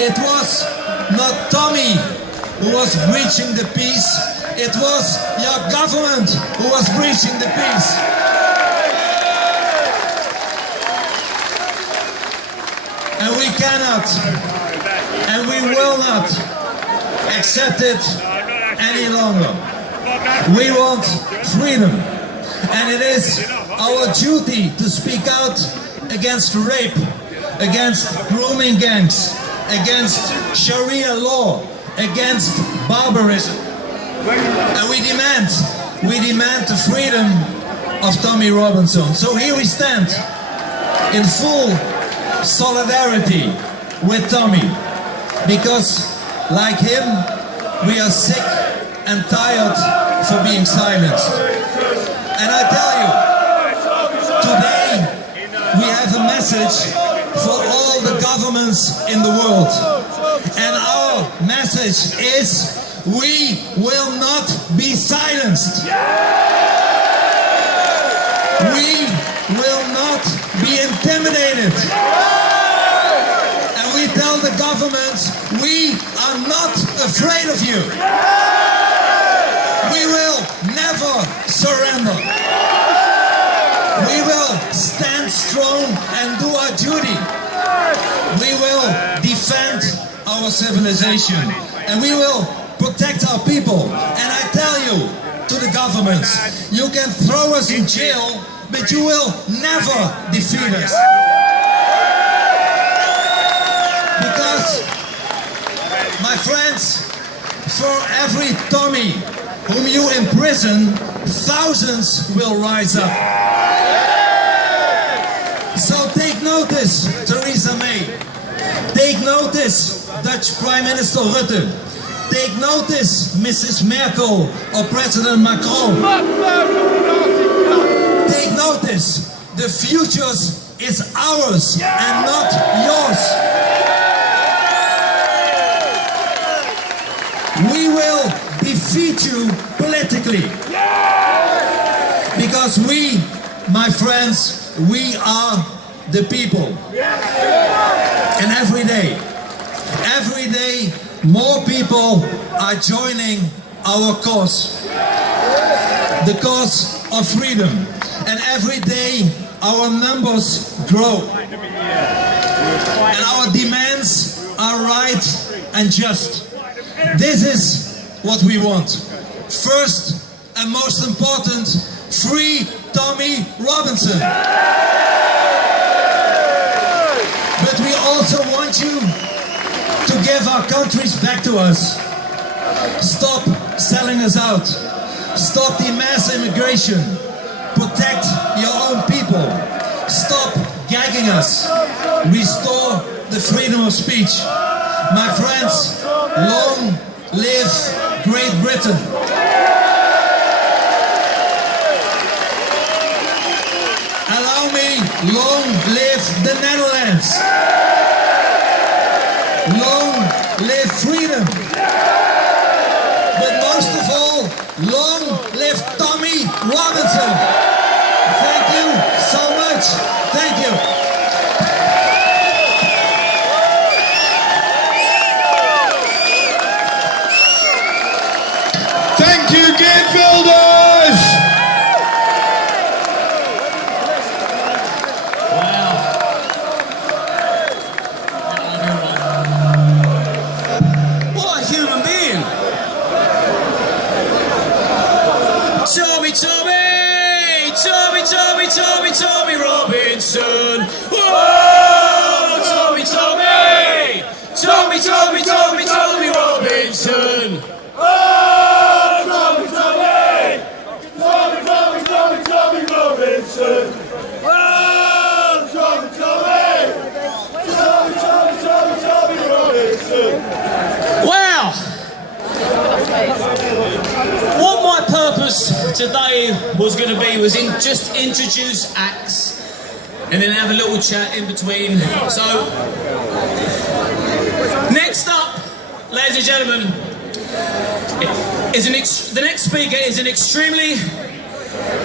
It was not Tommy who was breaching the peace, it was your government who was breaching the peace. And we cannot, and we will not accept it any longer. We want freedom, and it is our duty to speak out against rape, against grooming gangs, against Sharia law, against barbarism. And we demand the freedom of Tommy Robinson. So here we stand in full solidarity with Tommy, because like him, we are sick and tired for being silenced. And I tell you, today we have a message for all the governments in the world. And our message is, we will not be silenced. We will not be intimidated. And we tell the governments, we are not afraid of you. We will never surrender. We will stand strong and do our duty. We will defend our civilization, and we will protect our people. And I tell you, to the governments, you can throw us in jail, but you will never defeat us. Because, my friends, for every Tommy whom you imprison, thousands will rise up. So take notice, Theresa May. Take notice, Dutch Prime Minister Rutte. Take notice, Mrs. Merkel or President Macron. Take notice, the future is ours and not yours. We will defeat you politically. Because we, my friends, we are the people. And every day, more people are joining our cause. The cause of freedom. And every day, our numbers grow. And our demands are right and just. This is what we want. First and most important, free Tommy Robinson. But we also want you to give our countries back to us. Stop selling us out. Stop the mass immigration. Protect your own people. Stop gagging us. Restore the freedom of speech. My friends, long live Great Britain. Allow me, long live the Netherlands. Long live freedom. But most of all, long live Tommy Robinson. Thank you so much. Thank you. Thank you, Geert Wilders! What a human being! Tommy, Tommy! Tommy, Tommy, Tommy, Tommy Robinson! Whoa! Tommy, Tommy! Tommy, Tommy, Tommy, Tommy Robinson! Wow! What my purpose today was going to be was just introduce acts and then have a little chat in between. So, next up, ladies and gentlemen, the next speaker is an extremely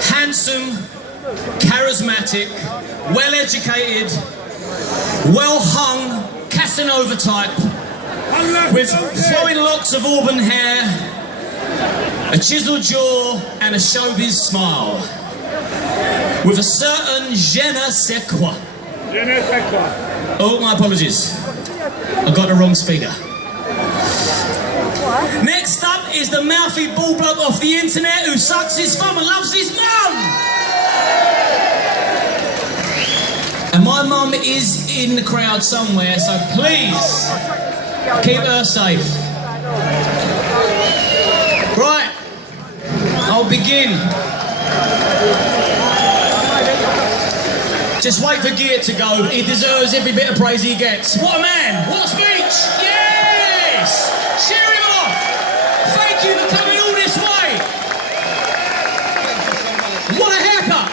handsome, charismatic, well-educated, well-hung, Casanova type with flowing locks of auburn hair, a chiseled jaw and a showbiz smile, with a certain je ne sais quoi. Oh, my apologies. I got the wrong speaker. Next up is the mouthy ball bloke off the internet who sucks his thumb and loves his mum. And my mum is in the crowd somewhere, so please keep her safe. Right, I'll begin. Just wait for Geert to go. He deserves every bit of praise he gets. What a man! What a speech! Yes! Cheer him off! Thank you for coming all this way! What a haircut!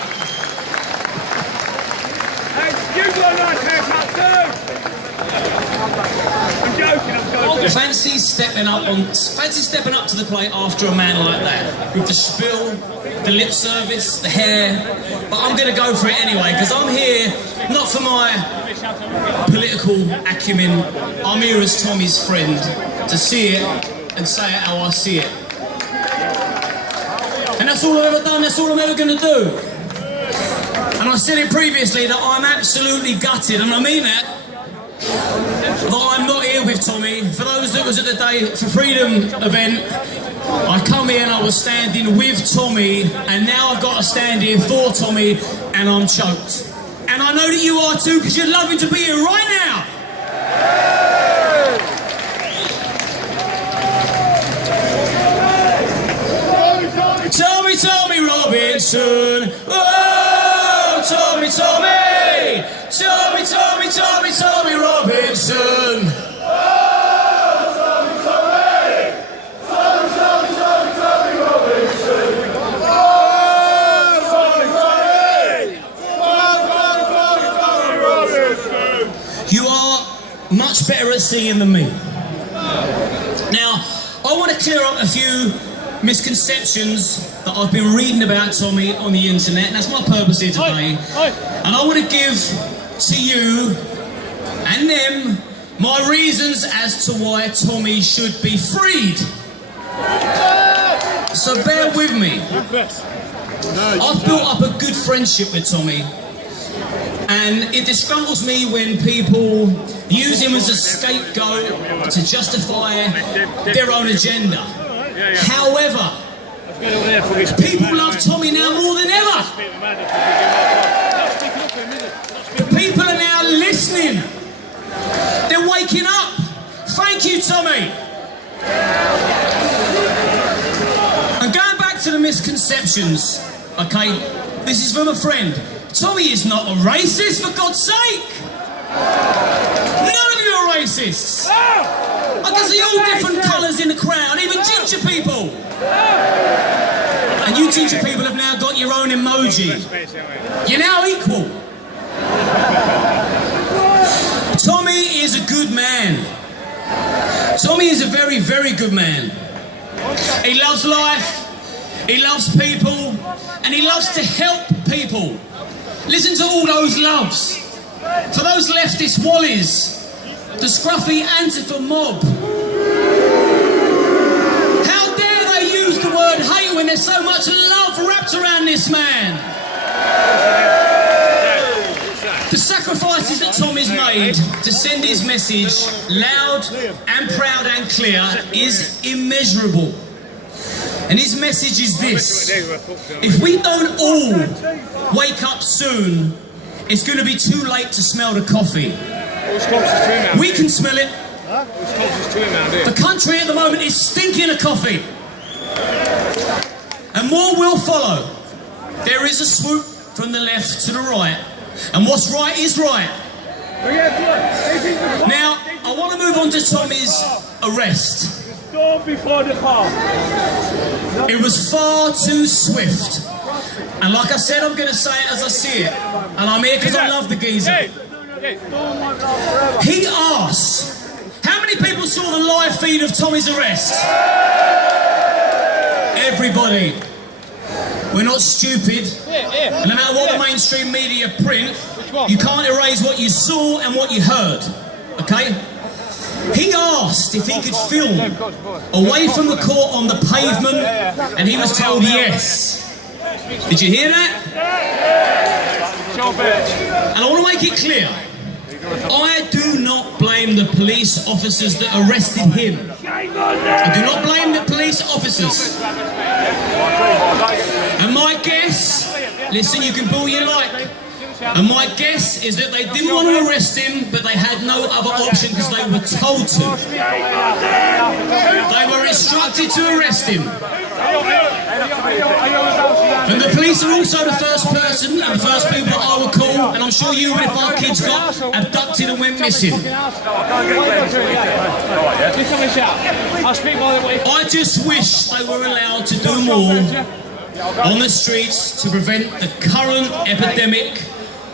Hey, you've got a nice haircut too! I'm joking. Fancy stepping up to the plate after a man like that, with the spiel, the lip service, the hair. But I'm going to go for it anyway, because I'm here not for my political acumen. I'm here as Tommy's friend to see it and say it how I see it. And that's all I've ever done. That's all I'm ever going to do. And I said it previously that I'm absolutely gutted, and I mean that. That I'm not here with Tommy. For those that was at the Day for Freedom event, I come here and I was standing with Tommy, and now I've got to stand here for Tommy, and I'm choked. And I know that you are too, because you're loving to be here right now. Tommy, Tommy Robinson. Oh, Tommy, Tommy. Tommy, Tommy, Tommy, Tommy Robinson. Oh, Tommy, Tommy! Tommy, Tommy, Tommy, Tommy Robinson! Oh, Tommy, Tommy! Tommy, Tommy, Tommy Robinson! You are much better at singing than me. Now, I want to clear up a few misconceptions that I've been reading about Tommy on the internet, and that's my purpose here today. And I want to give to you and them my reasons as to why Tommy should be freed. So bear with me. I've built up a good friendship with Tommy, and it disgruntles me when people use him as a scapegoat to justify their own agenda. However, people love Tommy now more than ever. People are now listening. They're waking up. Thank you, Tommy. And going back to the misconceptions, okay, this is from a friend. Tommy is not a racist, for God's sake. None of you are racists. I can see all different colours in the crowd, even ginger people. And you ginger people have now got your own emoji. You're now equal. Tommy is a good man. Tommy is a very, very good man. He loves life, he loves people, and he loves to help people. Listen to all those loves. For those leftist wallies, the scruffy Antifa mob. How dare they use the word hate when there's so much love wrapped around this man? The sacrifices that Tommy's made to send his message loud and proud and clear is immeasurable. And his message is this: if we don't all wake up soon, it's going to be too late to smell the coffee. We can smell it. The country at the moment is stinking of coffee. And more will follow. There is a swoop from the left to the right. And what's right is right. Now, I want to move on to Tommy's arrest. It was far too swift. And like I said, I'm going to say it as I see it. And I'm here because I love the geezer. He asked, how many people saw the live feed of Tommy's arrest? Everybody. We're not stupid. And no matter what the mainstream media print, you can't erase what you saw and what you heard. Okay? He asked if he could film away from the court on the pavement, and he was told yes. Did you hear that? And I want to make it clear, I do not blame the police officers that arrested him. I do not blame the police officers. And my guess, listen, you can boo you like, and my guess is that they didn't want to arrest him, but they had no other option because they were told to. They were instructed to arrest him. And the police are also the first person and the first people that I would call, and I'm sure you would if our kids got abducted and went missing. I just wish they were allowed to do more on the streets to prevent the current epidemic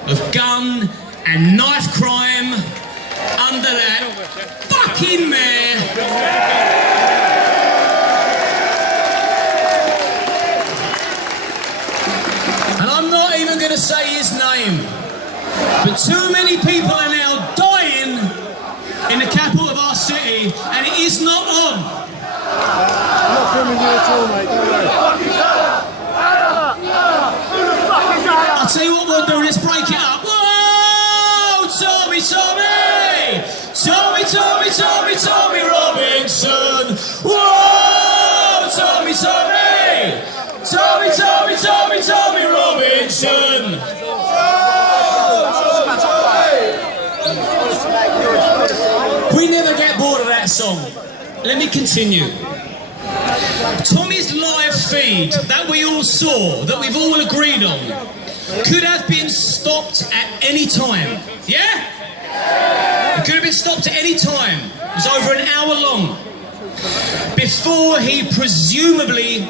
of gun and knife crime under that fucking mayor. And I'm not even going to say his name, but too many people are now dying in the capital of our city, and it is not on. I'm not filming you at all, mate, don't worry. I'll tell you what we'll do, let's break it up. Whoa! Tommy, Tommy! Tommy, Tommy, Tommy, Tommy Robinson! Whoa! Tommy, Tommy! Tommy, Tommy, Tommy, Tommy Robinson! We never get bored of that song. Let me continue. Tommy's live feed that we all saw, that we've all agreed on, could have been stopped at any time. Yeah? It could have been stopped at any time. It was over an hour long before he presumably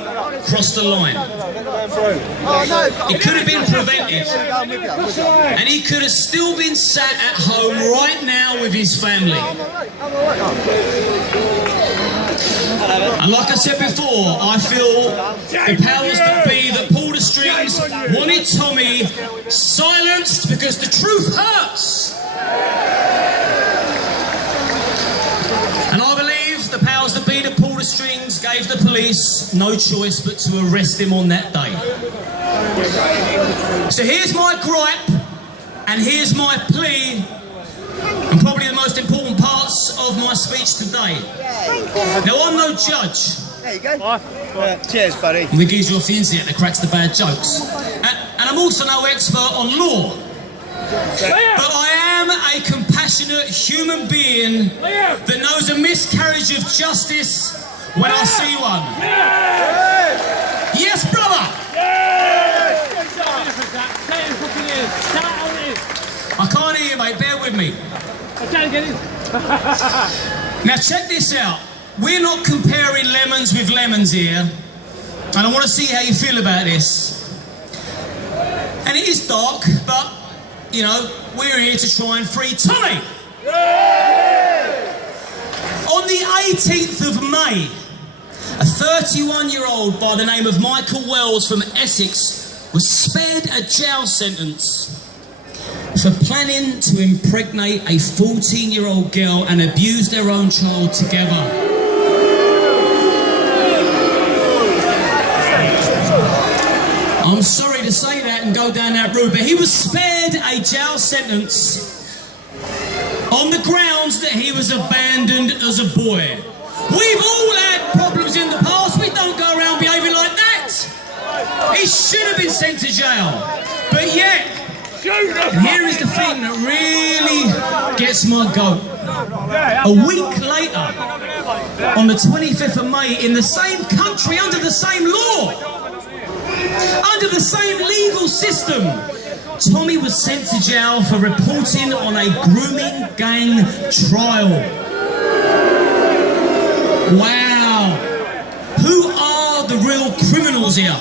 crossed the line. It could have been prevented, and he could have still been sat at home right now with his family. And like I said before, I feel the powers that be that pull the strings wanted Tommy silenced because the truth hurts. And I believe the powers that be that pull the strings gave the police no choice but to arrest him on that day. So here's my gripe, and here's my plea, and probably the most important parts of my speech today. Now, I'm no judge. There you go. Cheers, buddy. I'm the geezer off the internet that cracks the bad jokes. And I'm also no expert on law. But I am a compassionate human being that knows a miscarriage of justice when I see one. Yes, brother! I can't hear you, mate. Bear with me. Now, check this out. We're not comparing lemons with lemons here. And I want to see how you feel about this. And it is dark, but, you know, we're here to try and free Tommy. On the 18th of May, a 31-year-old by the name of Michael Wells from Essex was spared a jail sentence for planning to impregnate a 14-year-old girl and abuse their own child together. I'm sorry to say that and go down that route, but he was spared a jail sentence on the grounds that he was abandoned as a boy. We've all had problems in the past. We don't go around behaving like that. He should have been sent to jail. But yet, and here is the thing that really gets my goat. A week later, on the 25th of May, in the same country, under the same law, under the same legal system, Tommy was sent to jail for reporting on a grooming gang trial. Wow. Who are the real criminals here?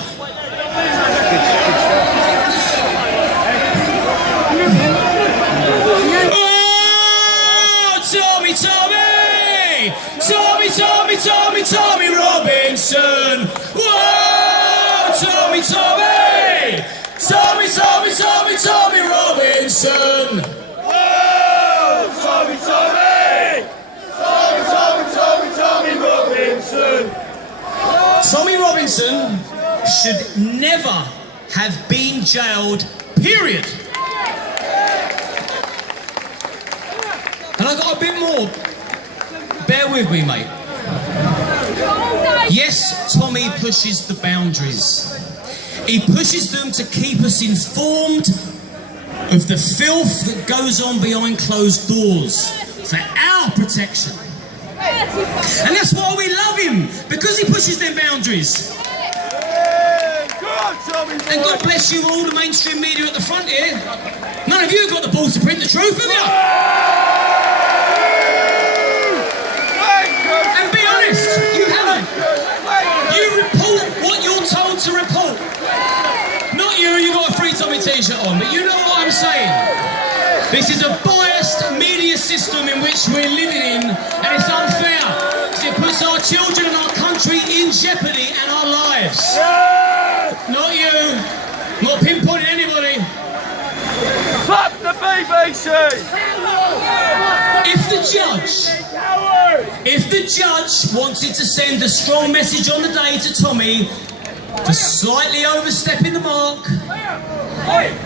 Oh, Tommy, Tommy! Tommy, Tommy, Tommy, Tommy Robinson! Whoa! Tommy, Tommy! Tommy, Tommy, Tommy, Tommy Robinson! Whoa! Tommy, Tommy! should never have been jailed, period. And I got a bit more. Bear with me, mate. Yes, Tommy pushes the boundaries. He pushes them to keep us informed of the filth that goes on behind closed doors for our protection. And that's why we love him, because he pushes them boundaries. And God bless you all, the mainstream media at the front here. None of you have got the balls to print the truth, have you? And be honest, you haven't. You report what you're told to report. Not you, you've got a free Tommy t-shirt on, but you know what I'm saying. This is a biased media system in which we're living in, and it's unfair, because it puts our children and our country in jeopardy and our lives. Not you. I'm not pinpointing anybody. Fuck the BBC! If the judge wanted to send a strong message on the day to Tommy for slightly overstepping the mark,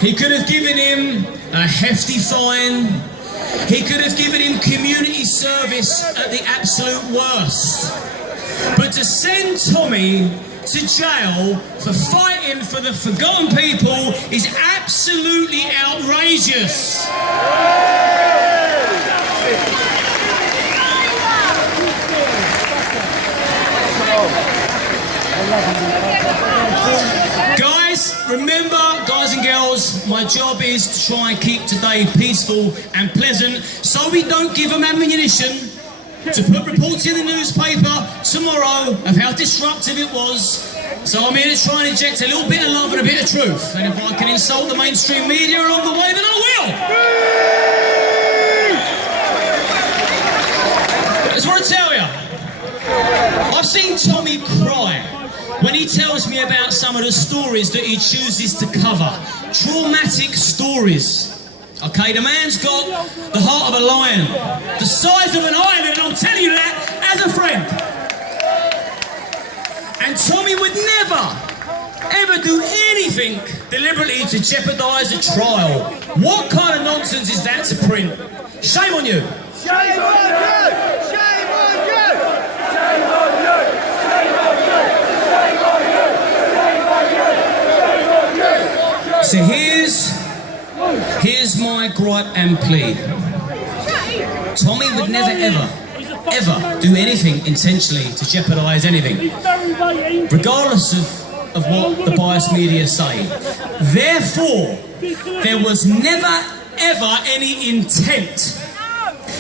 he could have given him a hefty fine. He could have given him community service at the absolute worst. But to send Tommy to jail for fighting for the forgotten people is absolutely outrageous. Guys, remember, guys and girls, my job is to try and keep today peaceful and pleasant, so we don't give them ammunition to put reports in the newspaper tomorrow of how disruptive it was. So I'm here to try and inject a little bit of love and a bit of truth. And if I can insult the mainstream media along the way, then I will. I just want to tell you, I've seen Tommy cry when he tells me about some of the stories that he chooses to cover. Traumatic stories. Okay, the man's got the heart of a lion, the size of an island, and I'm telling you that as a friend. And Tommy would never, ever do anything deliberately to jeopardise a trial. What kind of nonsense is that to print? Shame on you. Shame on you! Shame on you! Shame on you! Shame on you! Shame on you! Shame on you! So here's my gripe and plea. Tommy would never, ever do anything intentionally to jeopardise anything, regardless of what the biased media say. Therefore, there was never, ever any intent.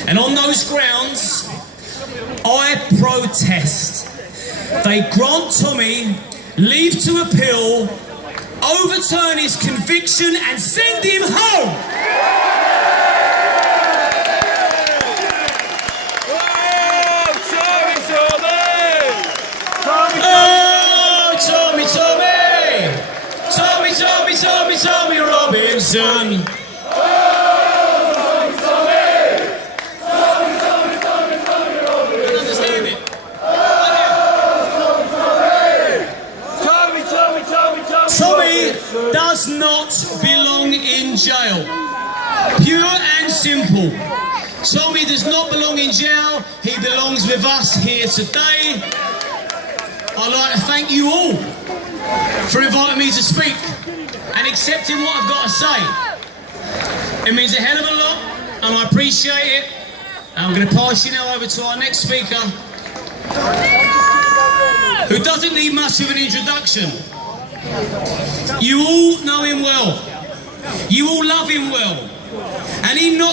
And on those grounds, I protest. They grant Tommy leave to appeal, overturn his conviction and send him home. Tommy Robinson. Tommy does not belong in jail. Pure and simple. Tommy does not belong in jail. He belongs with us here today. I'd like to thank you all for inviting me to speak and accepting what I've got to say. It means a hell of a lot, and I appreciate it. And I'm going to pass you now over to our next speaker, who doesn't need much of an introduction. You all know him well. You all love him well. And he not